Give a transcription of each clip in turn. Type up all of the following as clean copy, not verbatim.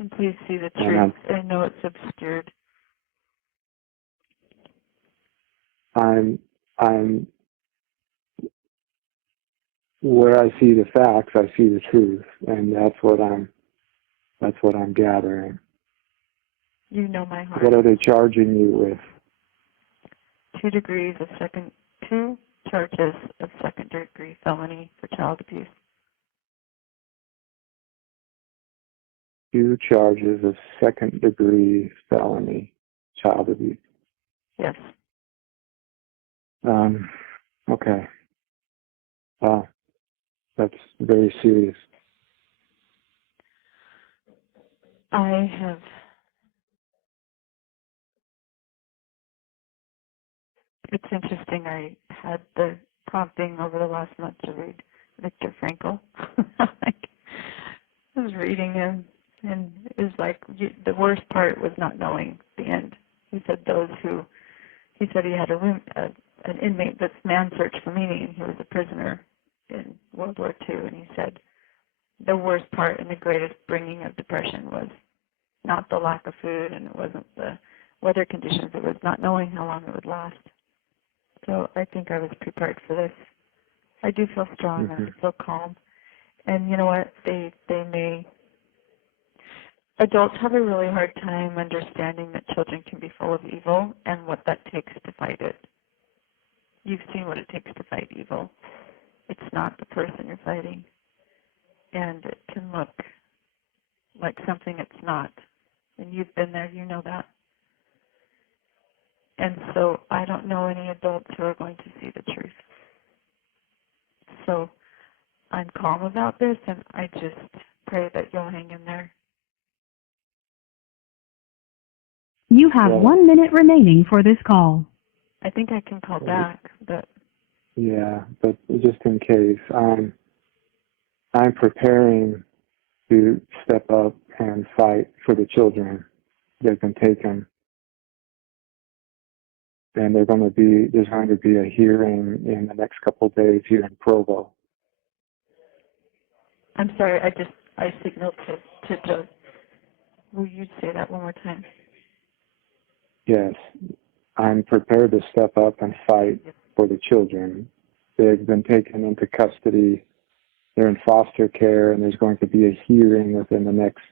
And please see the truth. I know it's obscured. I'm where I see the facts, I see the truth, and that's what I'm gathering. You know my heart. What are they charging you with? 2 charges of second-degree felony for child abuse. 2 charges of second-degree felony child abuse. Yes. Okay. Wow. That's very serious. It's interesting, I had the prompting over the last month to read Viktor Frankl. I was reading him, and it was like the worst part was not knowing the end. He said he had an inmate that's man search for meaning, and he was a prisoner in World War II, and he said the worst part and the greatest bringing of depression was not the lack of food, and it wasn't the weather conditions, it was not knowing how long it would last. So I think I was prepared for this. I do feel strong, and I feel calm. And you know what? Adults have a really hard time understanding that children can be full of evil and what that takes to fight it. You've seen what it takes to fight evil. It's not the person you're fighting. And it can look like something it's not. And you've been there, you know that. And so I don't know any adults who are going to see the truth. So I'm calm about this, and I just pray that you'll hang in there. You have 1 minute remaining for this call. I think I can call back, but... Yeah, but just in case, I'm preparing to step up and fight for the children. They've been taken. And there's going to be a hearing in the next couple of days here in Provo. I'm sorry, I signaled to Joe. Will you say that one more time? Yes, I'm prepared to step up and fight for the children. They've been taken into custody. They're in foster care, and there's going to be a hearing within the next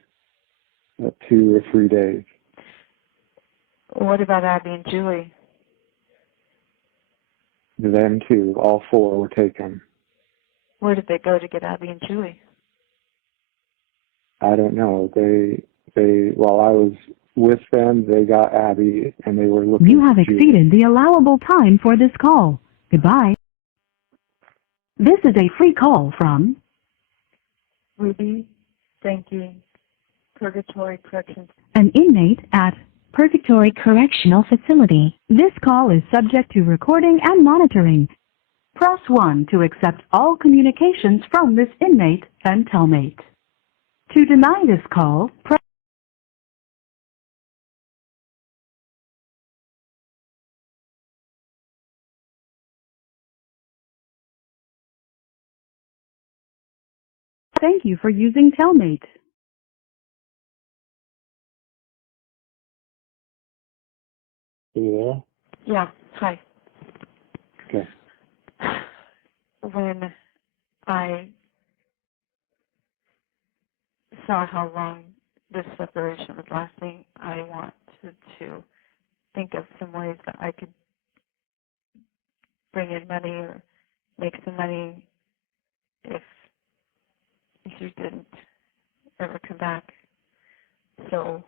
2 or 3 days. What about Abby and Julie? Them too. All 4 were taken. Where did they go to get Abby and Julie? I don't know. They while I was with them, they got Abby, and they were looking. You have exceeded the allowable time for this call. Goodbye. This is a free call from Ruby, Franke, Purgatory Corrections. An inmate at Purgatory Correctional Facility. This call is subject to recording and monitoring. Press 1 to accept all communications from this inmate and cellmate. To deny this call, press... Thank you for using Telmate. Yeah. Yeah, hi. Okay. When I saw how long this separation was lasting, I wanted to think of some ways that I could bring in money or make some money if you didn't ever come back. So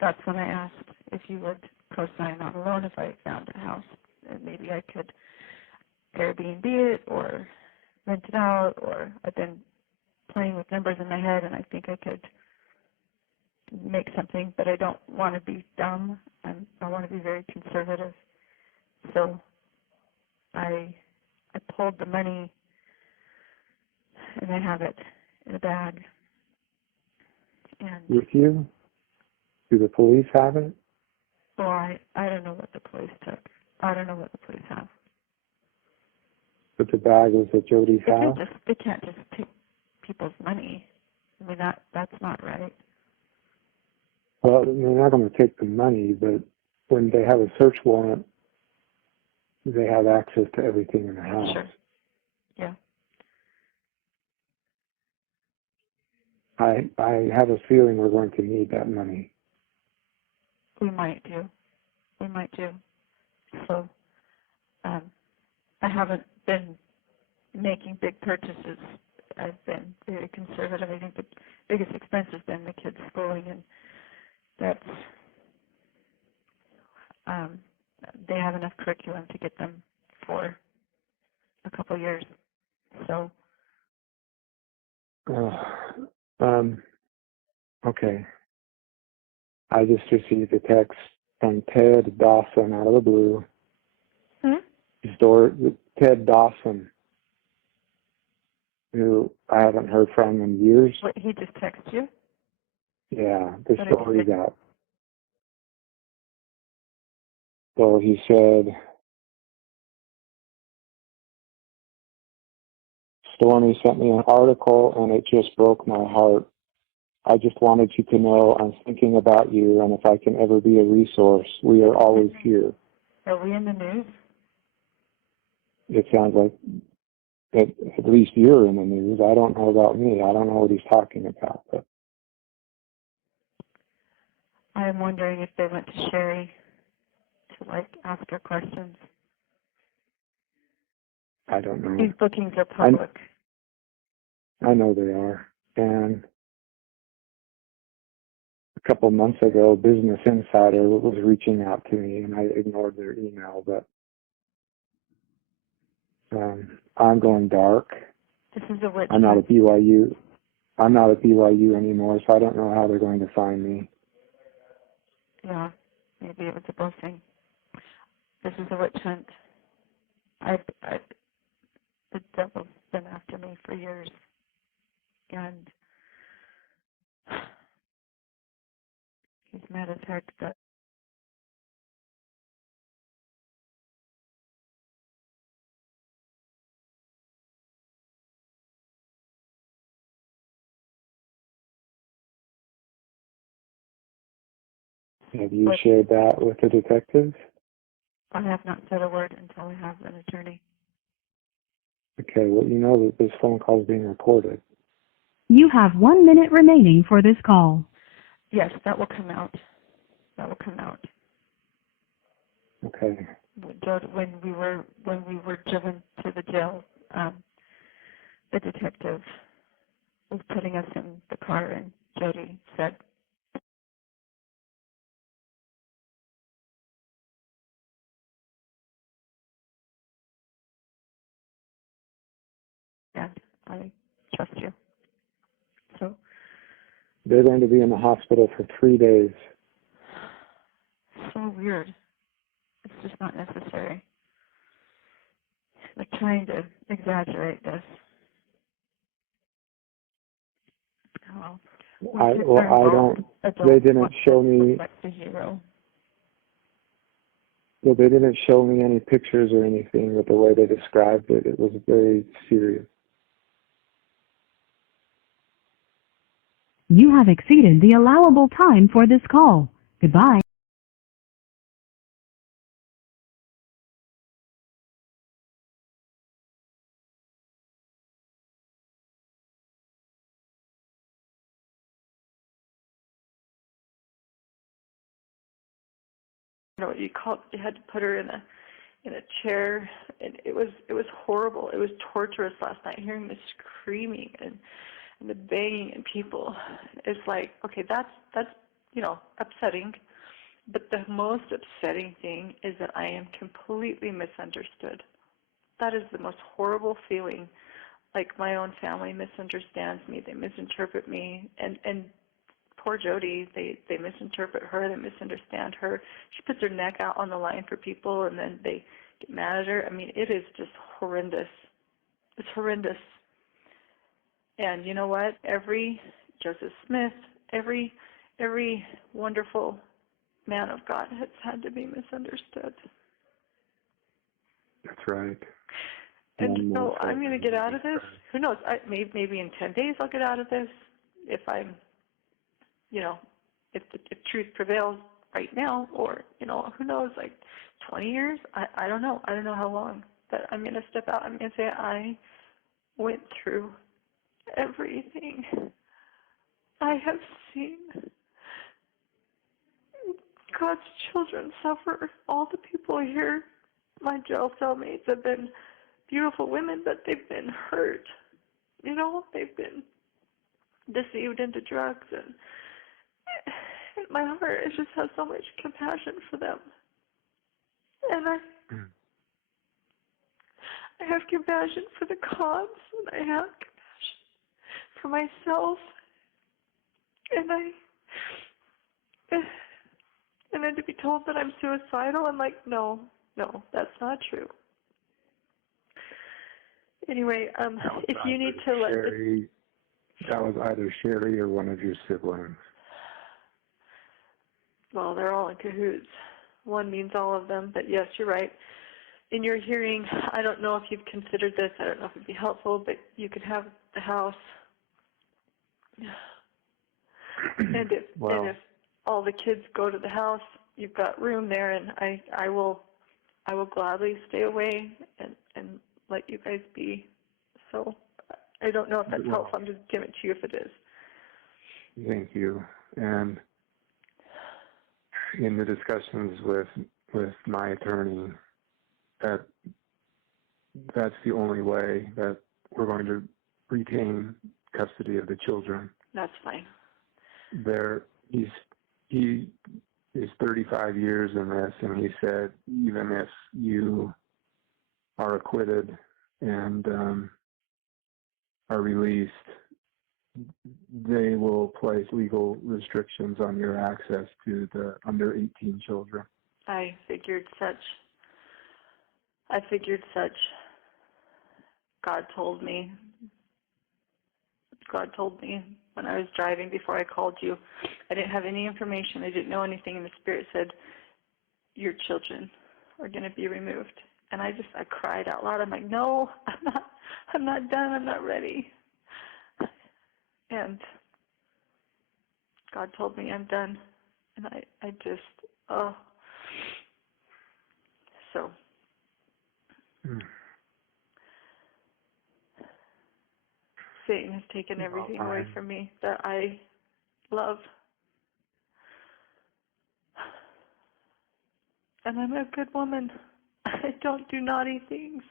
that's when I asked if you would co-sign on a loan if I found a house, and maybe I could Airbnb it or rent it out, or I've been playing with numbers in my head and I think I could make something, but I don't want to be dumb. I want to be very conservative. So I pulled the money and I have it in a bag. And With you? Do the police have it? well, I don't know what the police took. I don't know what the police have. But the bag was at Jody's house? They can't just take people's money. I mean, that's not right. Well, they're not going to take the money, but when they have a search warrant, they have access to everything in the house. Sure. Yeah. I have a feeling we're going to need that money. We might do. We might do. So, I haven't been making big purchases. I've been very conservative. I think the biggest expense has been the kids' schooling, and that's, they have enough curriculum to get them for a couple of years. So, Okay. I just received a text from Ted Dawson out of the blue. Ted Dawson, who I haven't heard from in years. What, he just texted you? Yeah, the What did he story's say? out. So he said, Stormy sent me an article and it just broke my heart. I just wanted you to know I'm thinking about you, and if I can ever be a resource, we are always here. Are we in the news? It sounds like at least you're in the news. I don't know about me. I don't know what he's talking about. But I'm wondering if they went to Sherry to, like, ask her questions. I don't know. These bookings are public. I know they are. And a couple months ago, Business Insider was reaching out to me, and I ignored their email. But I'm going dark. This is a witch I'm not hunt. at BYU. I'm not at BYU anymore, so I don't know how they're going to find me. Yeah, maybe it was a blessing. This is a witch hunt. The devil's been after me for years, and he's mad as heck that Have you shared that with the detectives? I have not said a word until I have an attorney. Okay, well, you know that this phone call is being recorded. You have 1 minute remaining for this call. Yes, that will come out. That will come out. Okay. When we were driven to the jail, the detective was putting us in the car, and Jody said, and I trust you. So, They're going to be in the hospital for 3 days. so weird. It's just not necessary. Like trying to exaggerate this. Oh, They didn't show me. Like the hero. Well, they didn't show me any pictures or anything, but the way they described it, it was very serious. You have exceeded the allowable time for this call. Goodbye. You know, you had to put her in a chair, and it was horrible. It was torturous last night, hearing the screaming and the banging and people. It's like, okay, that's upsetting. But the most upsetting thing is that I am completely misunderstood. That is the most horrible feeling. Like my own family misunderstands me, they misinterpret me, and poor Jody, they misinterpret her, they misunderstand her. She puts her neck out on the line for people, and then they get mad at her. I mean, it is just horrendous. It's horrendous. And you know what? Every Joseph Smith, every wonderful man of God has had to be misunderstood. That's right. And so I'm going to get out of this. Who knows? Maybe in 10 days I'll get out of this if I'm, if truth prevails right now, or, you know, who knows, like 20 years? I don't know. I don't know how long. But I'm going to step out. I'm going to say I went through everything. I have seen God's children suffer. All the people here, my jail cellmates, have been beautiful women, but they've been hurt. You know, they've been deceived into drugs, and my heart, it just has so much compassion for them. And I have compassion for the cops, and I have compassion for myself, and then to be told that I'm suicidal, I'm like, no, that's not true. Anyway, if you need to let Sherry, that was either Sherry or one of your siblings. Well, they're all in cahoots. One means all of them, but yes, you're right. In your hearing, I don't know if you've considered this. I don't know if it'd be helpful, but you could have the house. And if all the kids go to the house, you've got room there, and I will gladly stay away and let you guys be. So I don't know if that's helpful. I'm just giving it to you if it is. Thank you. And in the discussions with my attorney, that's the only way that we're going to retain custody of the children. That's fine. He is 35 years in this, and he said even if you are acquitted and are released, they will place legal restrictions on your access to the under 18 children. I figured such. God told me when I was driving before I called you. I didn't have any information. I didn't know anything, and the Spirit said, your children are going to be removed. And I cried out loud. I'm like, no, I'm not done. I'm not ready. And God told me I'm done. And I just, so. Satan has taken everything away from me that I love. And I'm a good woman. I don't do naughty things.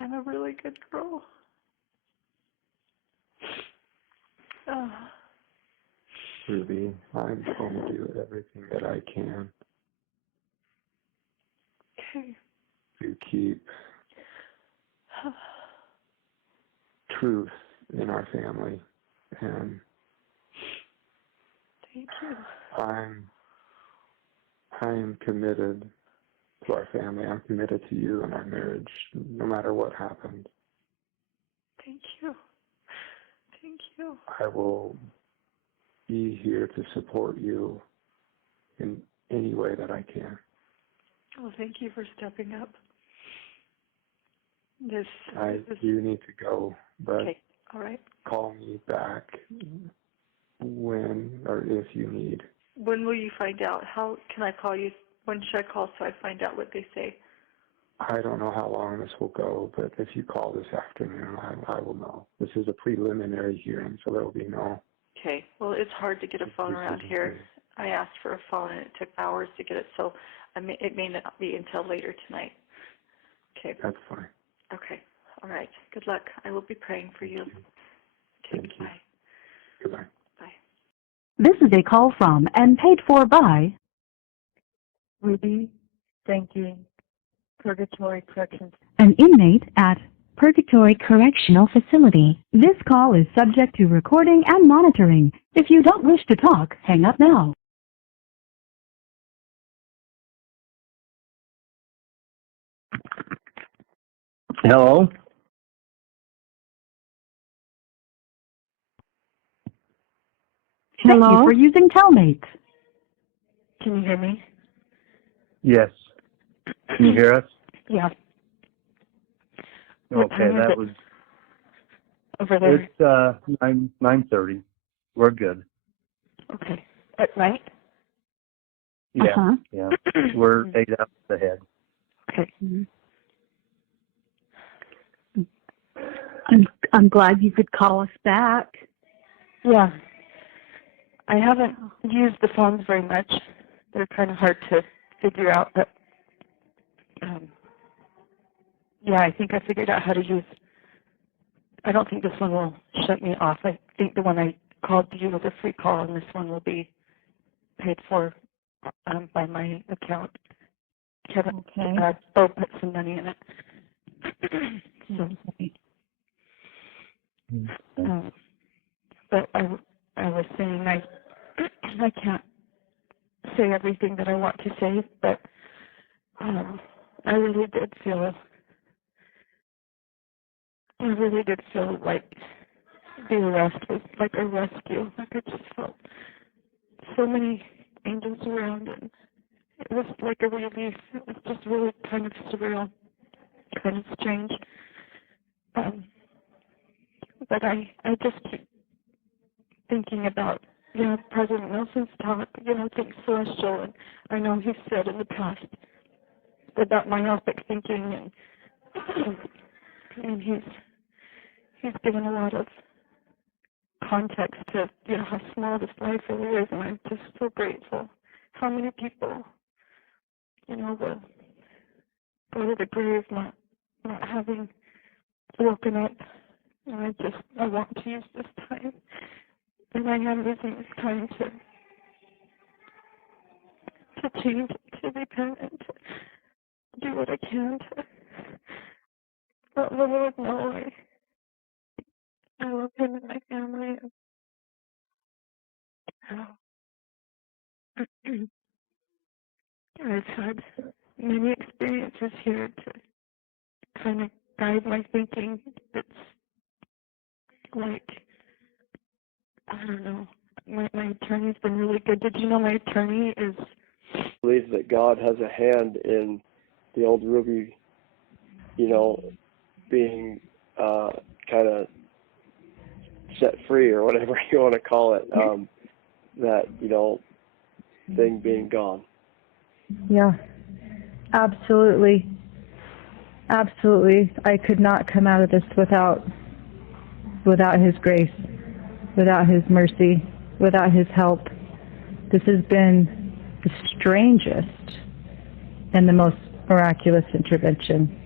I'm a really good girl. Ruby, I'm going to do everything that I can to keep truth in our family. And thank you. I'm committed to our family. I'm committed to you and our marriage, no matter what happens. Thank you. I will be here to support you in any way that I can. Well, thank you for stepping up. I do need to go, but okay. All right. Call me back when or if you need. When will you find out? How can I call you? When should I call so I find out what they say? I don't know how long this will go, but if you call this afternoon, I will know. This is a preliminary hearing, so there will be no. Okay. Well, it's hard to get a phone around here. I asked for a phone, and it took hours to get it, so it may not be until later tonight. Okay. That's fine. Okay. All right. Good luck. I will be praying for you. Okay. Thank you. Bye. Goodbye. Bye. This is a call from and paid for by Ruby, Franke, Purgatory Corrections. An inmate at Purgatory Correctional Facility. This call is subject to recording and monitoring. If you don't wish to talk, hang up now. Hello? Thank you for using Telmate. Can you hear me? Yes. Can you hear us? Yeah. Okay, that was over there? It's 9:30. We're good. Okay. At night? Yeah, Uh-huh. yeah. We're 8 hours ahead. Okay. I'm glad you could call us back. Yeah. I haven't used the phones very much. They're kind of hard to figure out, but yeah, I think I figured out how to use. I don't think this one will shut me off. I think the one I called you was a free call, and this one will be paid for by my account. Kevin, Bo put some money in it. So, but I was saying I can't say everything that I want to say, but I really did feel like the arrest was like a rescue. Like I just felt so many angels around, and it was like a relief. It was just really kind of surreal, kind of strange. But I just keep thinking about, President Nelson's talk, think celestial, and I know he said in the past about myopic thinking, and he's given a lot of context to, how small this life really is, and I'm just so grateful. How many people, will go to the grave not having woken up, and I want to use this time, and I am using this time to change, to repent, and to do what I can to let the Lord know I love him and my family. And I've had many experiences here to kind of guide my thinking. It's like, I don't know, my attorney's been really good. Did you know my attorney is... I believe that God has a hand in the old Ruby, being kind of set free or whatever you want to call it, that, thing being gone. Yeah, absolutely. Absolutely. I could not come out of this without his grace, without his mercy, without his help. This has been the strangest and the most miraculous intervention.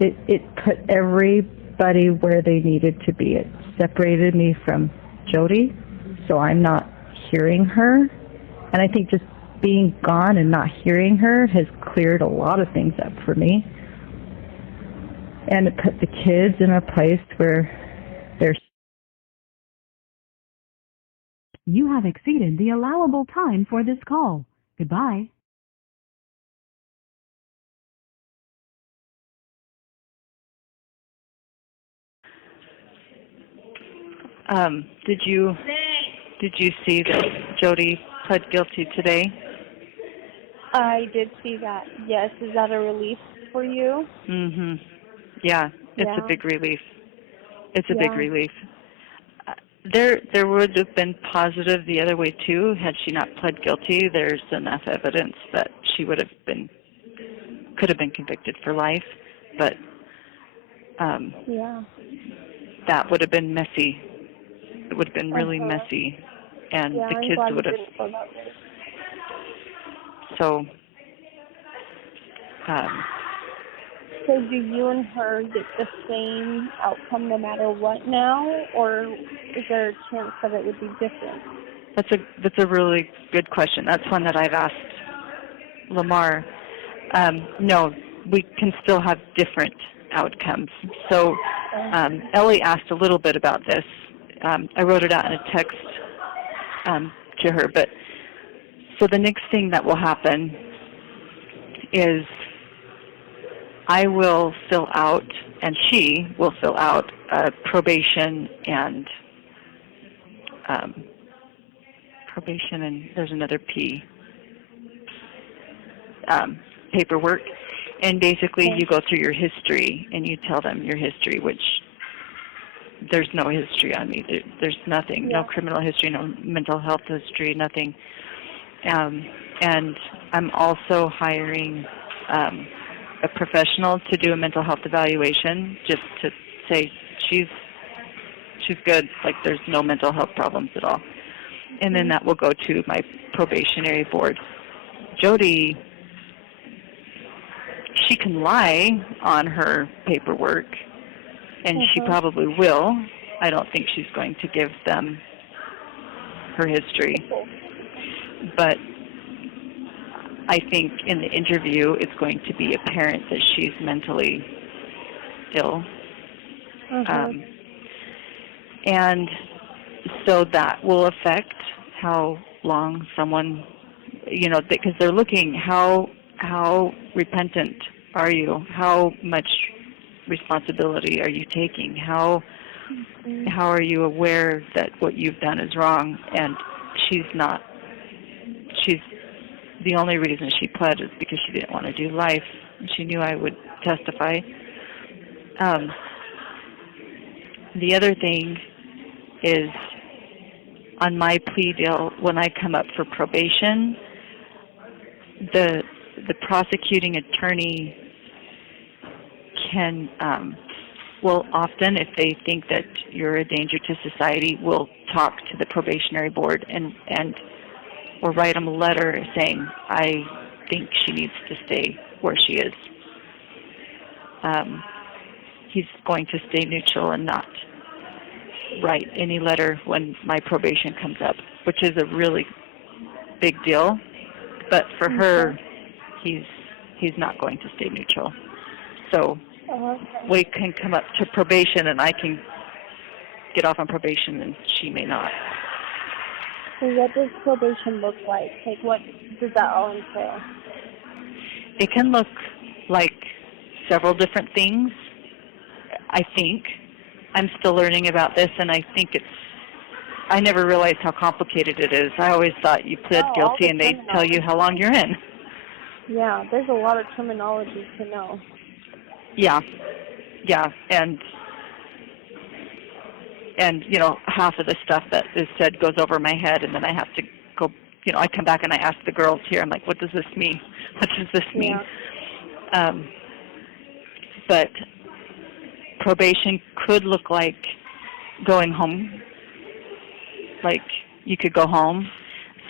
It put everybody where they needed to be. It separated me from Jody, so I'm not hearing her. And I think just being gone and not hearing her has cleared a lot of things up for me. And it put the kids in a place where they're... You have exceeded the allowable time for this call. Goodbye. Did you see that Jody pled guilty today? I did see that. Yes, is that a relief for you? Mhm. Yeah, it's a big relief. It's a big relief. There would have been positive the other way too had she not pled guilty. There's enough evidence that she could have been convicted for life, but that would have been messy. It would have been really messy, and the kids would have. So So do you and her get the same outcome no matter what now, or is there a chance that it would be different? That's a really good question. That's one that I've asked Lamar. No, we can still have different outcomes. So Ellie asked a little bit about this. I wrote it out in a text to her. But so the next thing that will happen is I will fill out, and she will fill out probation and there's another P, paperwork. And basically you go through your history and you tell them your history, which there's no history on me. There's nothing, no criminal history, no mental health history, nothing. And I'm also hiring a professional to do a mental health evaluation, just to say she's good, like there's no mental health problems at all. And then that will go to my probationary board. Jody, she can lie on her paperwork, and she probably will. I don't think she's going to give them her history. But I think in the interview it's going to be apparent that she's mentally ill. And so that will affect how long someone, you know, because they're looking, how repentant are you? How much responsibility are you taking? How are you aware that what you've done is wrong? And she's not. She's the only reason she pled is because she didn't want to do life. She knew I would testify. The other thing is, on my plea deal, when I come up for probation, the prosecuting attorney can, will often, if they think that you're a danger to society, will talk to the probationary board or write them a letter saying, I think she needs to stay where she is. He's going to stay neutral and not write any letter when my probation comes up, which is a really big deal. But for her, he's not going to stay neutral. So we can come up to probation, and I can get off on probation, and she may not. So what does probation look like? Like, what does that all entail? It can look like several different things, I think. I'm still learning about this, and I think I never realized how complicated it is. I always thought you pled guilty and they tell you how long you're in. Yeah, there's a lot of terminology to know. Yeah, and you know, half of the stuff that is said goes over my head, and then I have to go, you know, I come back and I ask the girls here, I'm like, what does this mean? What does this mean? Yeah. But probation could look like going home. Like, you could go home.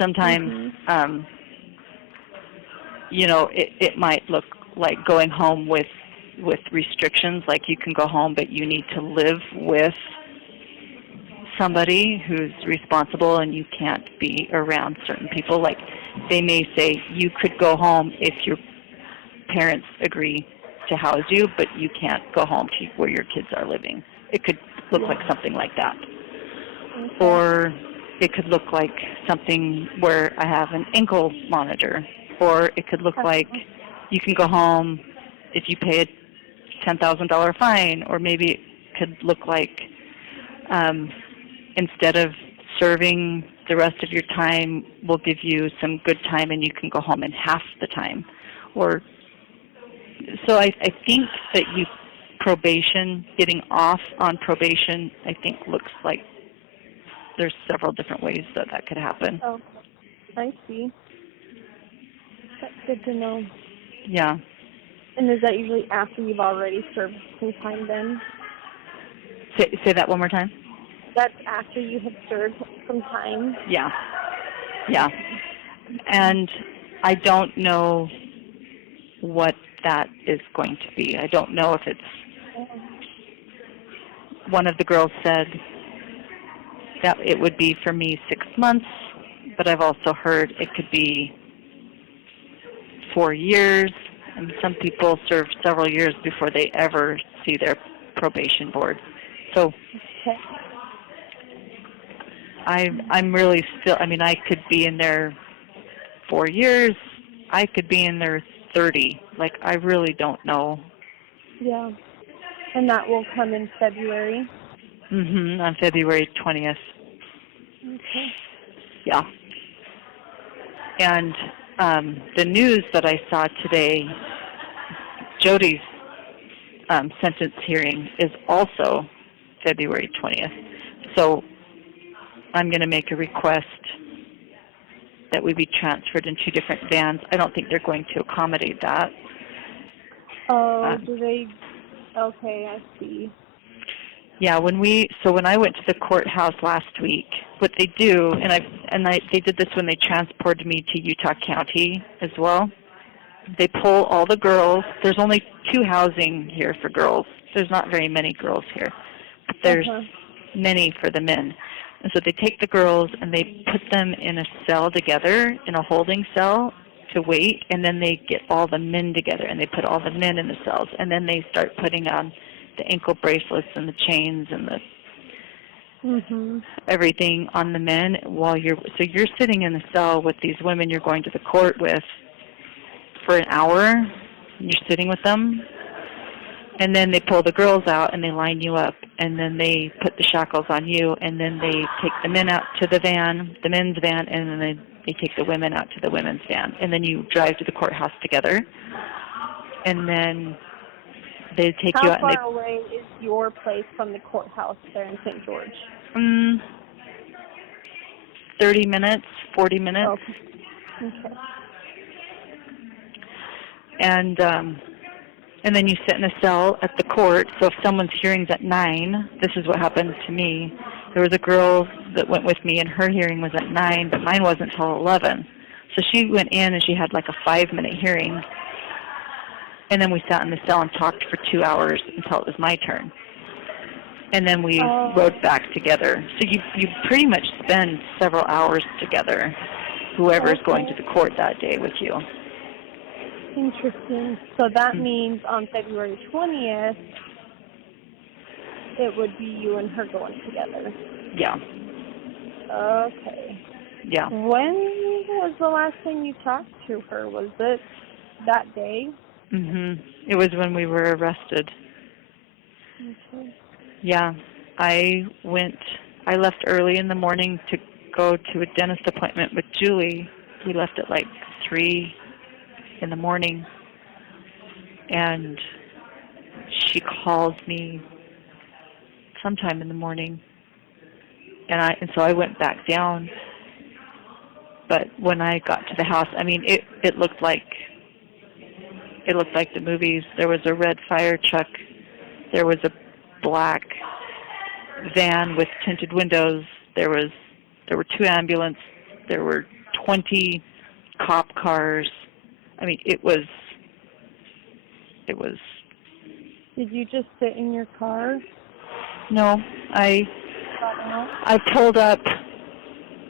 Sometimes, you know, it might look like going home with restrictions, like you can go home, but you need to live with somebody who's responsible and you can't be around certain people. Like, they may say you could go home if your parents agree to house you, but you can't go home to where your kids are living. It could look like something like that. Or it could look like something where I have an ankle monitor. Or it could look like you can go home if you pay a $10,000 fine. Or maybe it could look like instead of serving the rest of your time, we'll give you some good time and you can go home in half the time. Or so I think that probation, getting off on probation, I think looks like there's several different ways that could happen. Oh, I see. That's good to know. Yeah. And is that usually after you've already served some time then? Say that one more time. That's after you have served some time? Yeah. Yeah. And I don't know what that is going to be. I don't know if it's... One of the girls said that it would be for me 6 months, but I've also heard it could be 4 years, and some people serve several years before they ever see their probation board. So I'm really still, I mean, I could be in there 4 years, I could be in there 30. Like, I really don't know. Yeah. And that will come in February? On February 20th. Okay. Yeah. And the news that I saw today, Jody's sentence hearing is also February 20th. So I'm going to make a request that we be transferred in 2 different vans. I don't think they're going to accommodate that. Oh, do they? Okay, I see. Yeah, when I went to the courthouse last week, what they do, they did this when they transported me to Utah County as well. They pull all the girls. There's only 2 housing here for girls. There's not very many girls here, but there's many for the men. And so they take the girls and they put them in a cell together, in a holding cell to wait, and then they get all the men together and they put all the men in the cells, and then they start putting on the ankle bracelets and the chains and the everything on the men while you're sitting in the cell with these women you're going to the court with for an hour, and you're sitting with them, and then they pull the girls out and they line you up, and then they put the shackles on you, and then they take the men out to the men's van, and then they take the women out to the women's van, and then you drive to the courthouse together, and then they take you out. How far away is your place from the courthouse there in St. George? 30 minutes, 40 minutes. Okay. And then you sit in a cell at the court. So if someone's hearing's at 9, this is what happened to me. There was a girl that went with me, and her hearing was at 9, but mine wasn't until 11. So she went in, and she had like a 5-minute hearing. And then we sat in the cell and talked for 2 hours until it was my turn. And then we rode back together. So you pretty much spend several hours together, whoever's going to the court that day with you. Interesting. So that means on February 20th, it would be you and her going together. Yeah. Okay. Yeah. When was the last time you talked to her? Was it that day? It was when we were arrested. Okay. Yeah. I left early in the morning to go to a dentist appointment with Julie. We left at like 3 in the morning, and she calls me sometime in the morning, and so I went back down. But when I got to the house, I mean, it looked like the movies. There was a red fire truck, there was a black van with tinted windows, there were 2 ambulances, there were 20 cop cars. I mean, it was. Did you just sit in your car? No, I pulled up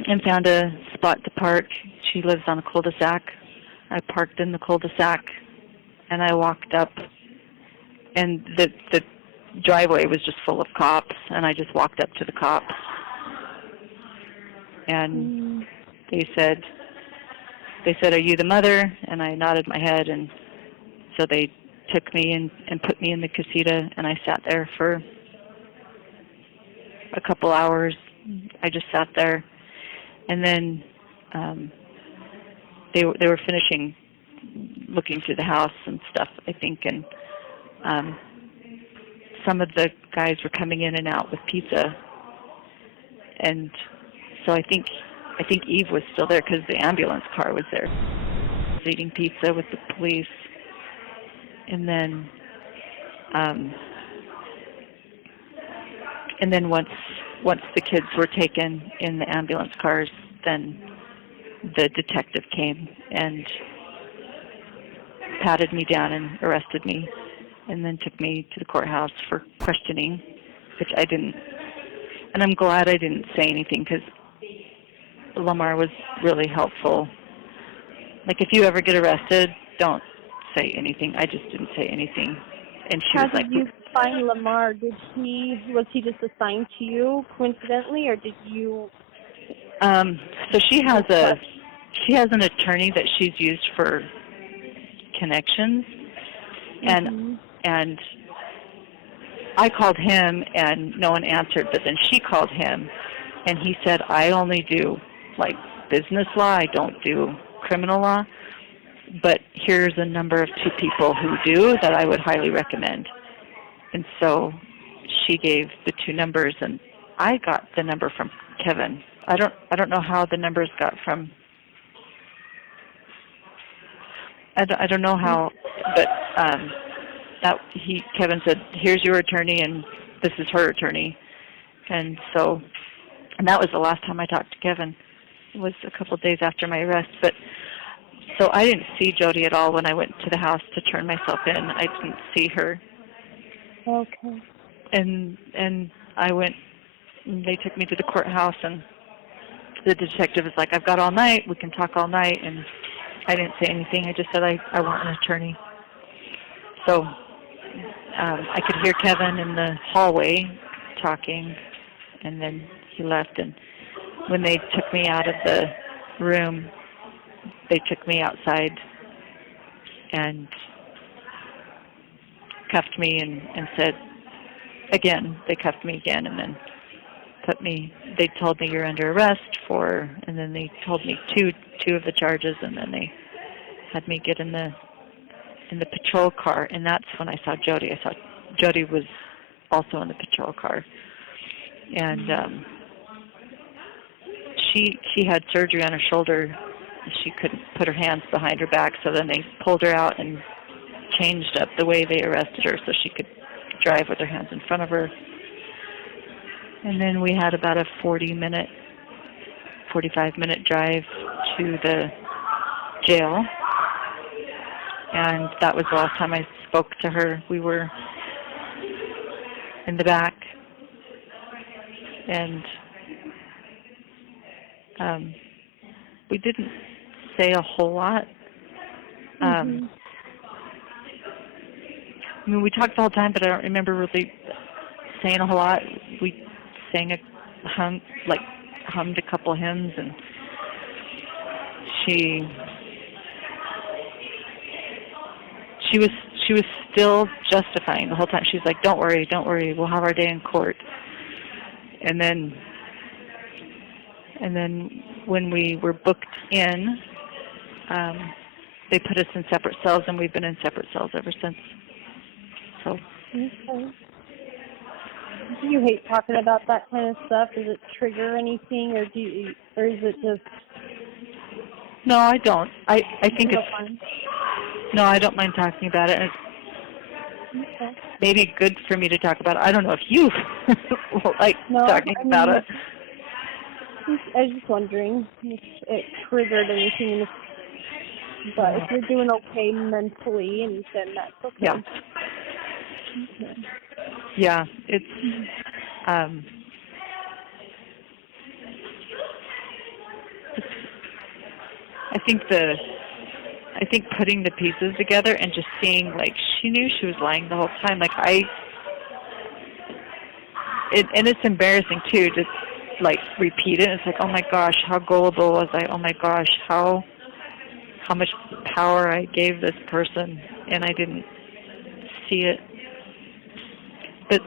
and found a spot to park. She lives on a cul-de-sac. I parked in the cul-de-sac, and I walked up, and the driveway was just full of cops, and I just walked up to the cops, and they said, "Are you the mother?" And I nodded my head, and so they took me and put me in the casita, and I sat there for a couple hours. I just sat there, and then they were finishing looking through the house and stuff, I think, and some of the guys were coming in and out with pizza, and so I think Eve was still there because the ambulance car was there. I was eating pizza with the police, and then once the kids were taken in the ambulance cars, then the detective came and patted me down and arrested me, and then took me to the courthouse for questioning, which I didn't. And I'm glad I didn't say anything, because Lamar was really helpful. Like, if you ever get arrested, don't say anything. I just didn't say anything. And she was like, how did you find Lamar? Was he just assigned to you coincidentally, or did you? So she has an attorney that she's used for connections, and I called him and no one answered, but then she called him, and he said, "I only do like business law, I don't do criminal law, but here's a number of 2 people who do that I would highly recommend." And so she gave the two numbers, and I got the number from Kevin. I don't know how the numbers got from. I don't know how, but Kevin said, "Here's your attorney, and this is her attorney," and that was the last time I talked to Kevin. It was a couple of days after my arrest, but so I didn't see Jody at all when I went to the house to turn myself in. I didn't see her. Okay. And I went. They took me to the courthouse, and the detective was like, "I've got all night. We can talk all night." And I didn't say anything. I just said I want an attorney. So I could hear Kevin in the hallway talking, and then he left. And when they took me out of the room, they took me outside and cuffed me and said, again, they cuffed me again, and then they told me, "You're under arrest for," and then they told me two of the charges, and then they had me get in the patrol car, and that's when I saw Jody. I saw Jody was also in the patrol car, and she had surgery on her shoulder. She couldn't put her hands behind her back, so then they pulled her out and changed up the way they arrested her so she could drive with her hands in front of her. And then we had about a 45-minute drive to the jail. And that was the last time I spoke to her. We were in the back. And we didn't say a whole lot. I mean, we talked the whole time, but I don't remember really saying a whole lot. We sang hummed a couple of hymns, and she was still justifying the whole time. She's like, don't worry, we'll have our day in court. And then when we were booked in, they put us in separate cells, and we've been in separate cells ever since. So. Okay. Do you hate talking about that kind of stuff? Does it trigger anything, or is it just? No, I don't. I think it's. Fun? No, I don't mind talking about it. Okay. Maybe good for me to talk about it. I don't know if you like talking about it. I was just wondering if it triggered anything. But if you're doing okay mentally, and then that's okay. Yeah. Okay. Yeah, it's I think putting the pieces together and just seeing, like, she knew she was lying the whole time. Like, and it's embarrassing too to like repeat it. It's like, oh my gosh, how gullible was I? Oh my gosh, how much power I gave this person, and I didn't see it. But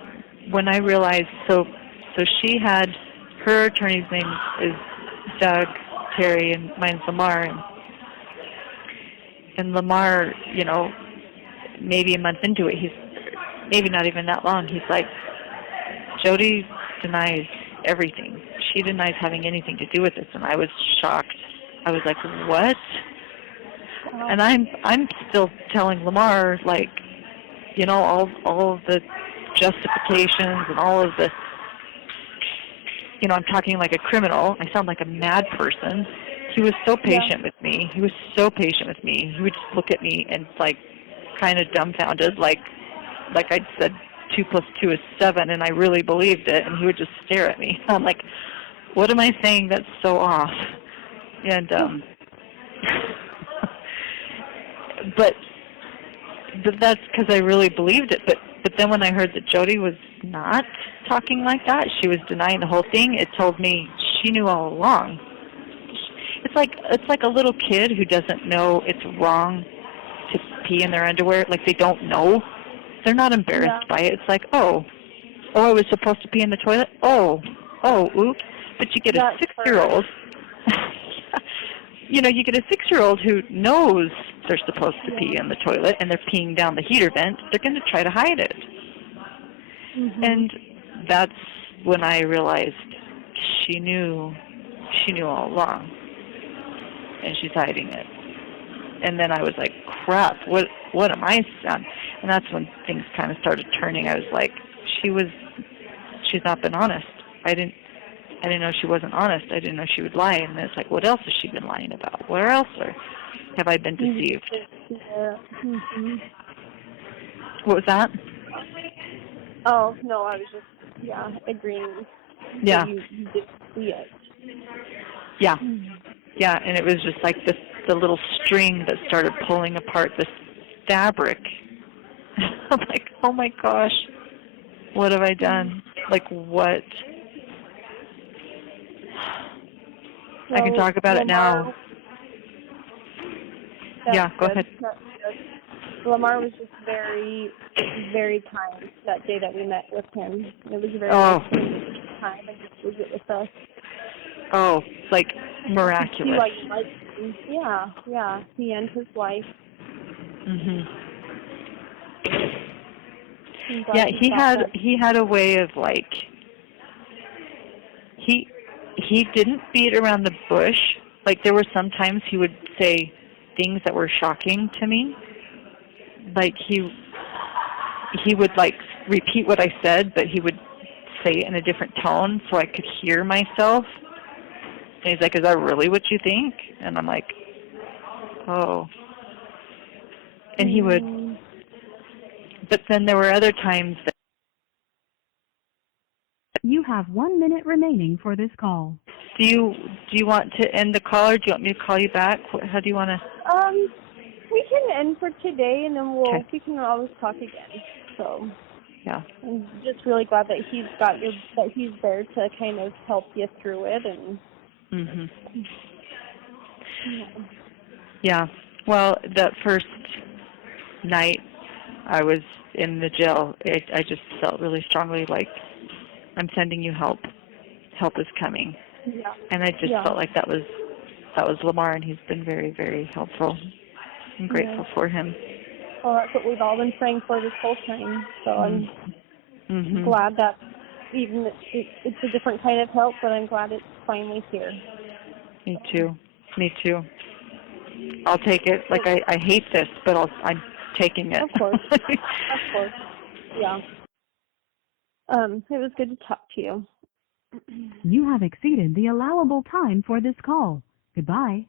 when I realized, so she had, her attorney's name is Doug Terry, and mine's Lamar, and Lamar, you know, maybe a month into it, maybe not even that long, he's like, Jody denies everything. She denies having anything to do with this. And I was shocked. I was like, what? And I'm still telling Lamar, like, you know, all of the justifications and all of the, you know, I'm talking like a criminal. I sound like a mad person. He was so patient with me. He was so patient with me. He would just look at me and, like, kind of dumbfounded, like I'd said 2 + 2 is 7, and I really believed it, and he would just stare at me. I'm like, what am I saying that's so off? And but that's because I really believed it. But then when I heard that Jody was not talking like that, she was denying the whole thing, it told me she knew all along. It's like a little kid who doesn't know it's wrong to pee in their underwear. Like, they don't know. They're not embarrassed by it. It's like, oh, I was supposed to pee in the toilet? Oh, oops. But you get a 6-year-old. You know, you get a 6-year-old who knows they're supposed to pee in the toilet, and they're peeing down the heater vent. They're going to try to hide it. Mhm. And that's when I realized she knew all along, and she's hiding it. And then I was like, crap, what am I on? And that's when things kind of started turning. I was like, she's not been honest. I didn't know she wasn't honest. I didn't know she would lie. And it's like, what else has she been lying about? Where else have I been deceived? Yeah. Mhm. What was that? Oh no, I was just agreeing. Yeah. You did see it. Yeah. Yeah, and it was just like the little string that started pulling apart this fabric. I'm like, oh my gosh, what have I done? Like what? So, I can talk about it now. Yeah, go ahead. That's good. Lamar was just very, very kind that day that we met with him. It was very nice for him to take the time and just visit with us. Oh, like miraculous. Yeah, he and his wife. Mhm. Yeah, he had a way of like he didn't beat around the bush. Like there were sometimes he would say things that were shocking to me. Like he would like repeat what I said, but he would say it in a different tone so I could hear myself. And he's like, "Is that really what you think?" And I'm like, "Oh." And he would, but then there were other times that You have 1 minute remaining for this call. do you want to end the call, or do you want me to call you back? How do you want to? We can end for today, and then we can always talk again. So Yeah. I'm just really glad that he's there to kind of help you through it, and Mhm. Yeah. Well, that first night I was in the jail, I just felt really strongly like I'm sending you help. Help is coming. Yeah. And I just felt like that was Lamar, and he's been very, very helpful. I'm grateful for him. Well, that's what we've all been praying for this whole time. So I'm glad that even it's a different kind of help, but I'm glad it's finally here. Me too. Me too. I'll take it. Like I hate this, but I'm taking it. Of course. Of course. Yeah. It was good to talk to you. You have exceeded the allowable time for this call. Goodbye.